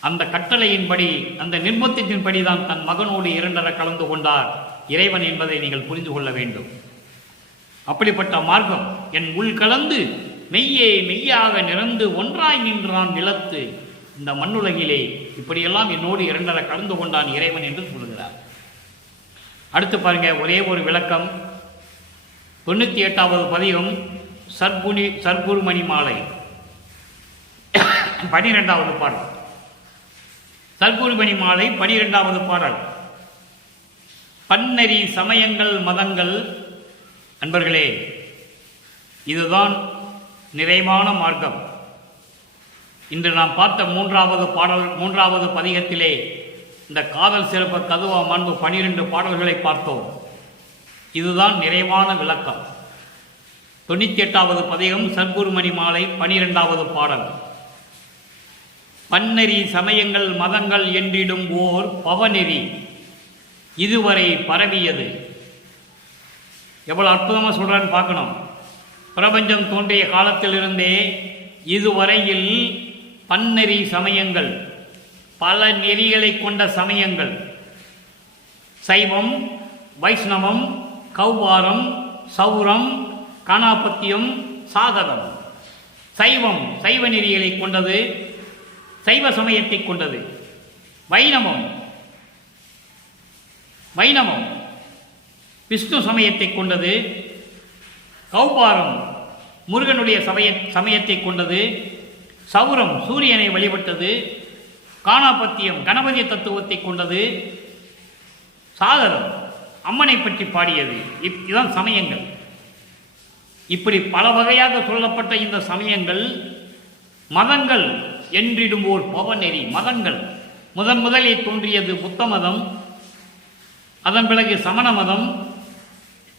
அந்த கட்டளையின்படி, அந்த நிர்பந்தத்தின்படி தான் தன் மகனோடு இரண்டரை கலந்து கொண்டார் இறைவன் என்பதை நீங்கள் புரிந்து கொள்ள வேண்டும். அப்படிப்பட்ட மார்க்கம் என் உள் கலந்து மெய்யே மெய்யாக நிறந்து ஒன்றாய் நின்றான் நிலத்து. இந்த மண்ணுலகிலே இப்படியெல்லாம் என்னோடு இரண்டரை கலந்து கொண்டான் இறைவன் என்று சொல்லுகிறார். அடுத்து பாருங்க, ஒரே ஒரு விளக்கம். 98வது பதிகம் சர்க்குருமணி மாலை 12வது பாடல். சர்க்குருமணி மாலை 12வது பாடல். பன்னெறி சமயங்கள் மதங்கள். அன்பர்களே, இதுதான் நிறைவான மார்க்கம். இன்று நாம் பார்த்த 3வது பாடல், 3வது பதிகத்திலே இந்த காதல் சிறப்பு கதுவா மாண்பு 12 பாடல்களை பார்த்தோம். இதுதான் நிறைவான விளக்கம். 98வது பதிகம் சர்க்குருமணி மாலை 12வது பாடல். பன்னெறி சமயங்கள் மதங்கள் என்றிடும் ஓர் பவநெறி இதுவரை பரவியது. எவ்வளவு அற்புதமாக சொல்றான்னு பார்க்கணும். பிரபஞ்சம் தோன்றிய காலத்திலிருந்தே இதுவரையில் பன்னெறி சமயங்கள், பல நெறிகளை கொண்ட சமயங்கள், சைவம், வைஷ்ணவம், கௌவாரம், சௌரம், கணாபத்தியம், சாதனம். சைவம் சைவ நெறிகளை கொண்டது, சைவ சமயத்தை கொண்டது. வைணவம் விஷ்ணு சமயத்தை கொண்டது. கௌபாரம் முருகனுடைய சமயத்தை கொண்டது. சௌரம் சூரியனை வழிபட்டது. காணாபத்தியம் கணபதி தத்துவத்தை கொண்டது. சாகரம் அம்மனை பற்றி பாடியது. இதுதான் சமயங்கள். இப்படி பல வகையாக சொல்லப்பட்ட இந்த சமயங்கள் மதங்கள் என்றிடும் ஓர் பவநெறி. மதங்கள் முதலில் தோன்றியது புத்த மதம், அதன் பிறகு சமண மதம்,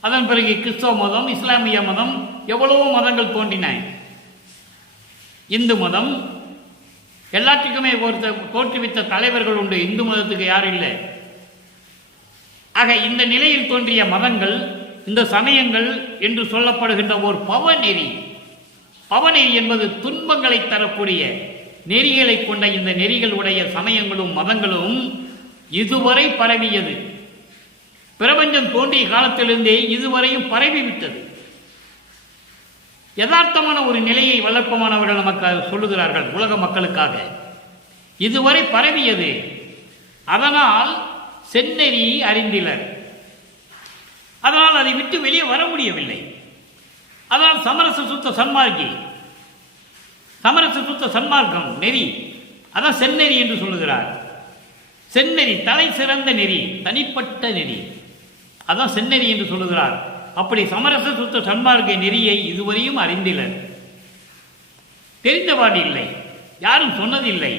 அதன் பிறகு கிறிஸ்தவ மதம், இஸ்லாமிய மதம், எவ்வளவோ மதங்கள் தோன்றின. இந்து மதம் எல்லாத்துக்குமே தோற்றுவித்த தலைவர்கள் உண்டு. இந்து மதத்துக்கு யாரும் இல்லை. ஆக இந்த நிலையில் தோன்றிய மதங்கள், இந்த சமயங்கள் என்று சொல்லப்படுகின்ற ஒரு பவநெறி என்பது துன்பங்களை தரக்கூடிய நெறிகளை கொண்ட இந்த நெறிகளுடைய சமயங்களும் மதங்களும் இதுவரை பரவியது. பிரபஞ்சம் தோன்றிய காலத்திலிருந்தே இதுவரையும் பரவிவிட்டது. யதார்த்தமான ஒரு நிலையை வளர்ப்பமானவர்கள் நமக்கு சொல்லுகிறார்கள். உலக மக்களுக்காக இதுவரை பரவியது. அதனால் செந்நெறி அறிந்திலர். அதனால் அதை விட்டு வெளியே வர முடியவில்லை. அதனால் சமரச சுத்த சன்மார்க்கம் நெறி, அதான் செந்நெறி என்று சொல்லுகிறார். செந்நெறி தலை சிறந்த நெறி, தனிப்பட்ட நெறி, அதான் செந்நெறி என்று சொல்லுகிறார். அப்படி சமரச சுத்த சன்மார்க்க நெறியை இதுவரையும் அறிந்திலர். தெரிந்தபாடு இல்லை, யாரும் சொன்னதில்லை.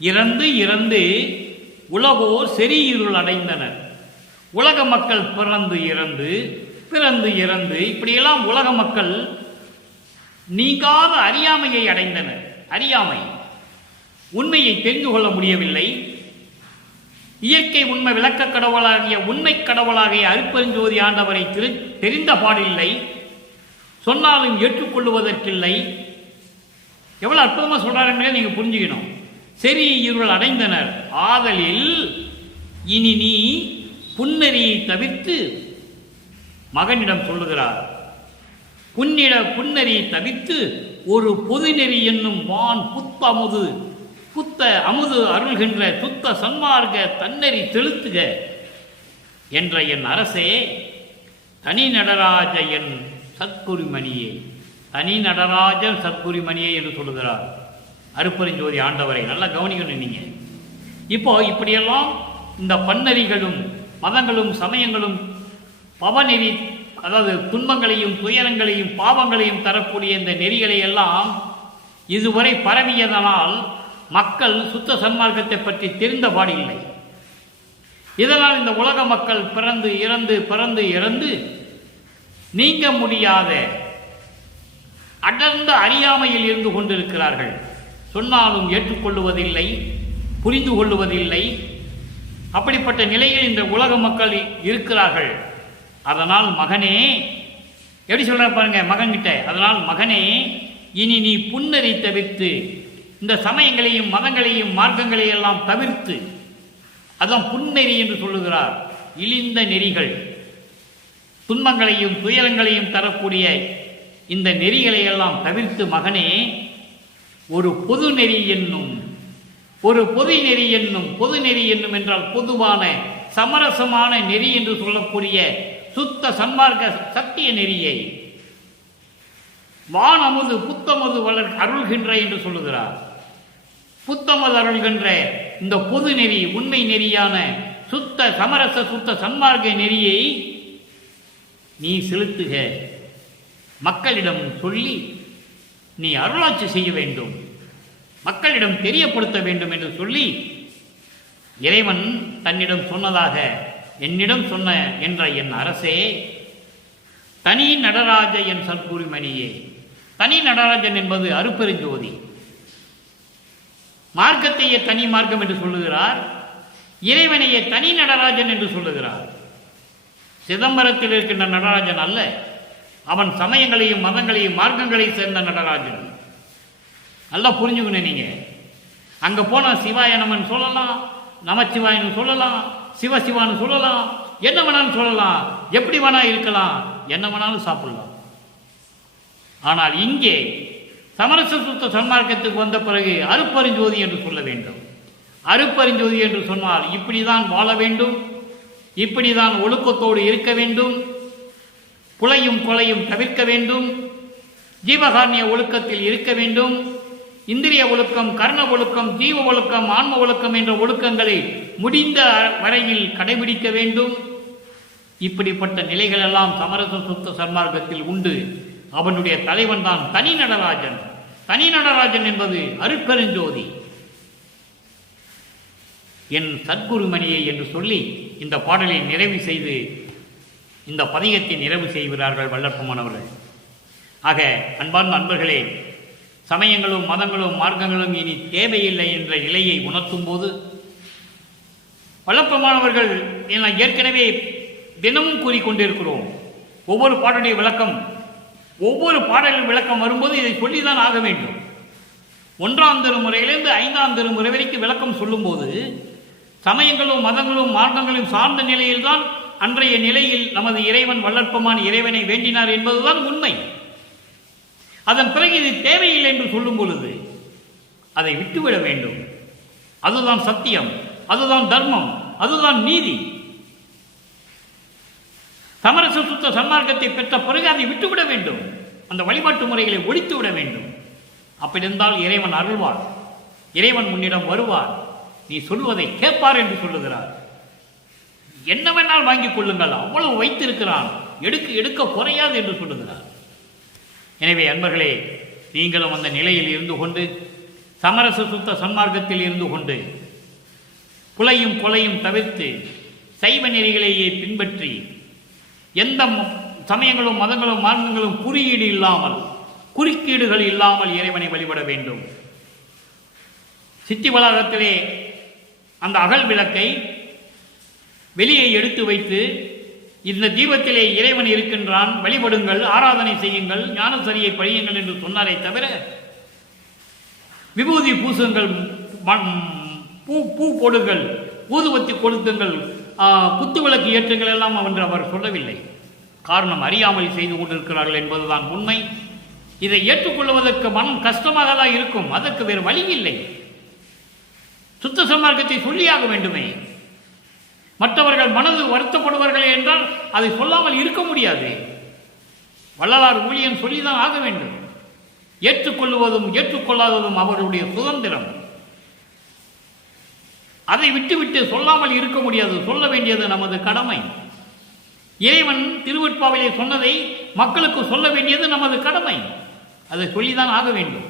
இறந்து உலகோர் செறியிருள் அடைந்தனர். உலக மக்கள் பிறந்து இறந்து இப்படியெல்லாம் உலக மக்கள் நீங்காத அறியாமையை அடைந்தனர். அறியாமை, உண்மையை தெரிந்து கொள்ள முடியவில்லை. இயற்கை உண்மை விளக்க கடவுளாகிய உண்மை கடவுளாகிய அருட்பெருஞ்சோதி ஆண்டவரை தெரிந்த பாடில்லை, சொன்னாலும் ஏற்றுக்கொள்வதற்கில்லை. எவ்வளவு அற்புதமா சொல்றாருன்னு நீங்க புரிஞ்சுக்கணும். சரி இருள் அடைந்தனர். ஆதலில் இனி நீ புன்னெறியை தவிர்த்து, மகனிடம் சொல்லுகிறார், புன்னெறி தவிர்த்து ஒரு பொது நெறி என்னும் வான் புத்த அமுது அருள்கின்ற சுத்த சன்மார்க்க தன்னெறி செலுத்துக என்ற என் அரசே, தனி நடராஜ என் சத்குருமணியே, தனி நடராஜன் சத்குருமணியே என்று சொல்லுகிறார் அருட்பெருஞ்சோதி ஆண்டவரை. நல்லா கவனிக்கணும் நீங்க. இப்போ இப்படியெல்லாம் இந்த பன்னெறிகளும் மதங்களும் சமயங்களும் பவநெறி, அதாவது துன்பங்களையும் துயரங்களையும் பாவங்களையும் தரக்கூடிய இந்த நெறிகளை எல்லாம் இதுவரை பரவியதனால் மக்கள் சுத்த சன்மார்க்கத்தை பற்றி தெரிந்த பாடில்லை. இதனால் இந்த உலக மக்கள் பிறந்து இறந்து நீங்க முடியாத அடர்ந்த அறியாமையில் இருந்து கொண்டிருக்கிறார்கள். சொன்னாலும் ஏற்றுக்கொள்வதில்லை, புரிந்து கொள்வதில்லை. அப்படிப்பட்ட நிலையில் இந்த உலக மக்கள் இருக்கிறார்கள். அதனால் மகனே, எப்படி சொல்ற பாருங்க மகன்கிட்ட, அதனால் மகனே இனி நீ புன்னெறி தவிர்த்து, இந்த சமயங்களையும் மதங்களையும் மார்க்கங்களையும் எல்லாம் தவிர்த்து, அதான் புன்னெறி என்று சொல்லுகிறார். இழிந்த நெறிகள், துன்பங்களையும் துயரங்களையும் தரக்கூடிய இந்த நெறிகளை எல்லாம் தவிர்த்து மகனே ஒரு பொது நெறி என்னும், ஒரு பொது நெறி என்னும், பொது நெறி என்னும் என்றால் பொதுவான சமரசமான நெறி என்று சொல்லக்கூடிய சுத்த சன்மார்க்க சத்திய நெறியை வானமுது புத்தமது அருள்கின்ற என்று சொல்லுகிறார். புத்தமது அருள்கின்ற இந்த பொது நெறி, உண்மை நெறியான சுத்த சமரச சுத்த சன்மார்க்க நெறியை நீ செலுத்துக, மக்களிடம் சொல்லி நீ அருளாட்சி செய்ய வேண்டும், மக்களிடம் தெரியப்படுத்த வேண்டும் என்று சொல்லி இறைவன் தன்னிடம் சொன்னதாக, என்னிடம் சொன்ன என்ற என் அரசே, தனி நடராஜ என் சத்குருமணியே. தனி நடராஜன் என்பது அருட்பெருஞ்சோதி. மார்க்கத்தையே தனி மார்க்கம் என்று சொல்லுகிறார், இறைவனையே தனி நடராஜன் என்று சொல்லுகிறார். சிதம்பரத்தில் இருக்கின்ற நடராஜன் அல்ல, அவன் சமயங்களையும் மதங்களையும் மார்க்கங்களையும் சேர்ந்த நடராஜன். நல்லா புரிஞ்சுக்கணும் நீங்க. அங்க போனா சிவாய நமன் சொல்லலாம், நமச்சிவாயன்னு சொல்லலாம், சிவசிவான்னு சொல்லலாம், என்ன வேணாலும் சொல்லலாம், எப்படி வேணா இருக்கலாம், என்ன வேணாலும் சாப்பிடலாம். ஆனால் இங்கே சமரச சுத்த சன்மார்க்கத்துக்கு வந்த பிறகு அருப்பெருஞ்சோதி என்று சொல்ல வேண்டும். அருப்பெருஞ்சோதி என்று சொன்னால் இப்படிதான் வாழ வேண்டும், இப்படிதான் ஒழுக்கத்தோடு இருக்க வேண்டும், புலையும் கொலையும் தவிர்க்க வேண்டும், ஜீவகாரணிய ஒழுக்கத்தில் இருக்க வேண்டும், இந்திரிய ஒழுக்கம், கர்ண ஒழுக்கம், ஜீவ ஒழுக்கம், ஆன்ம ஒழுக்கம் என்ற ஒழுக்கங்களை முடிந்த வரையில் கடைபிடிக்க வேண்டும். இப்படிப்பட்ட நிலைகள் எல்லாம் சமரச சுத்த சன்மார்க்கத்தில் உண்டு. அவனுடைய தலைவன் தான் தனி நடராஜன். தனி நடராஜன் என்பது அருட்பெருஞ்சோதி, என் சத்குருமணியை என்று சொல்லி இந்த பாடலை நிறைவு செய்து இந்த பதிகத்தை நிறைவு செய்கிறார்கள் வல்லற்பமானவர்கள். ஆக அன்பார்ந்த அன்பர்களே, சமயங்களும் மதங்களும் மார்க்கங்களும் இனி தேவையில்லை என்ற நிலையை உணர்த்தும் போது வல்லற்பமானவர்கள் ஏற்கனவே தினமும் கூறிக்கொண்டிருக்கிறோம். ஒவ்வொரு பாடலுடைய விளக்கம், ஒவ்வொரு பாடலின் விளக்கம் வரும்போது இதை சொல்லிதான் ஆக வேண்டும். 1ஆம் திருமுறையிலிருந்து 5ஆம் திருமுறை வரைக்கும் விளக்கம் சொல்லும்போது சமயங்களும் மதங்களும் மார்க்கங்களும் சார்ந்த நிலையில்தான் அன்றைய நிலையில் நமது இறைவன் வல்லற்பமான இறைவனை வேண்டினார் என்பதுதான் உண்மை. அதன் பிறகு இது தேவையில்லை என்று சொல்லும் பொழுது அதை விட்டுவிட வேண்டும். அதுதான் சத்தியம், அதுதான் தர்மம், அதுதான் நீதி. சமரச சுத்த சன்மார்க்கத்தை பெற்ற பிறகு அதை விட்டுவிட வேண்டும். அந்த வழிபாட்டு முறைகளை ஒழித்து விட வேண்டும். அப்படி இருந்தால் இறைவன் அருள்வார், இறைவன் முன்னிடம் வருவார், நீ சொல்லுவதை கேட்பார் என்று சொல்லுகிறார். என்ன வேணால் வாங்கிக் கொள்ளுங்கள், அவ்வளவு வைத்திருக்கிறான், எடுக்க எடுக்க குறையாது என்று சொல்லுகிறார். எனவே அன்பர்களே, நீங்களும் அந்த நிலையில் இருந்து கொண்டு சமரச சுத்த சன்மார்க்கத்தில் இருந்து கொண்டு புலையும் கொலையும் தவிர்த்து சைவ நெறிகளையே பின்பற்றி எந்த சமயங்களும் மதங்களும் மார்க்கங்களும் குறியீடு இல்லாமல், குறுக்கீடுகள் இல்லாமல் இறைவனை வழிபட வேண்டும். சித்தி வளாகத்திலே அந்த அகல் விளக்கை வெளியே எடுத்து வைத்து இந்த தீபத்திலே இறைவன் இருக்கின்றான், வழிபடுங்கள், ஆராதனை செய்யுங்கள், ஞானசரியை பழியுங்கள் என்று சொன்னாரே தவிர விபூதி பூசுங்கள், பூ போடுங்கள், ஊதுவத்தி கொடுத்துங்கள், குத்து விளக்கு ஏற்றுங்கள் எல்லாம் என்று அவர் சொல்லவில்லை. காரணம், அறியாமல் செய்து கொண்டிருக்கிறார்கள் என்பதுதான் உண்மை. இதை ஏற்றுக்கொள்வதற்கு மனம் கஷ்டமாக தான் இருக்கும், அதற்கு வேறு வழி இல்லை. சுத்த சன்மார்க்கத்தை சொல்லியாக வேண்டுமே. மற்றவர்கள் மனது வருத்தப்படுவார்கள் என்றால் அதை சொல்லாமல் இருக்க முடியாது. வள்ளலார் ஊழியன் சொல்லிதான் ஆக வேண்டும். ஏற்றுக்கொள்வதும் ஏற்றுக்கொள்ளாததும் அவர்களுடைய சுதந்திரம். அதை விட்டுவிட்டு சொல்லாமல் இருக்க முடியாது. சொல்ல வேண்டியது நமது கடமை. இறைவன் திருவெட்பாவிலே சொன்னதை மக்களுக்கு சொல்ல வேண்டியது நமது கடமை. அதை சொல்லிதான் ஆக வேண்டும்.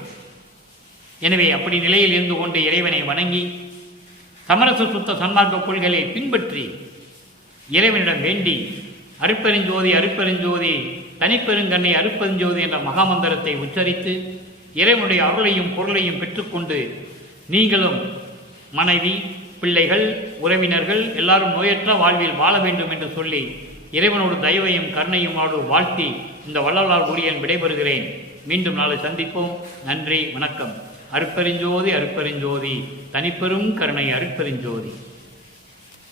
எனவே அப்படி நிலையில் இருந்து கொண்டு இறைவனை வணங்கி சமரச சுத்த சன்மார்க்க கொள்கைகளை பின்பற்றி இறைவனிடம் வேண்டி அருட்பெருஞ்சோதி அருட்பெருஞ்சோதி தனிப்பெருங்கண்ணை அருட்பெருஞ்சோதி என்ற மகாமந்திரத்தை உச்சரித்து இறைவனுடைய அருளையும் பொருளையும் பெற்றுக்கொண்டு நீங்களும் மனைவி, பிள்ளைகள், உறவினர்கள் எல்லாரும் நோயற்ற வாழ்வில் வாழ வேண்டும் என்று சொல்லி இறைவனோடு தயவையும் கருணையும் வாழ்த்தி இந்த வள்ளலார் ஊழியன் விடைபெறுகிறேன். மீண்டும் நாளை சந்திப்போம். நன்றி, வணக்கம். அருட்பெருஞ்சோதி அருட்பெருஞ்சோதி தனிப்பெரும் கருணை அருட்பெருஞ்சோதி.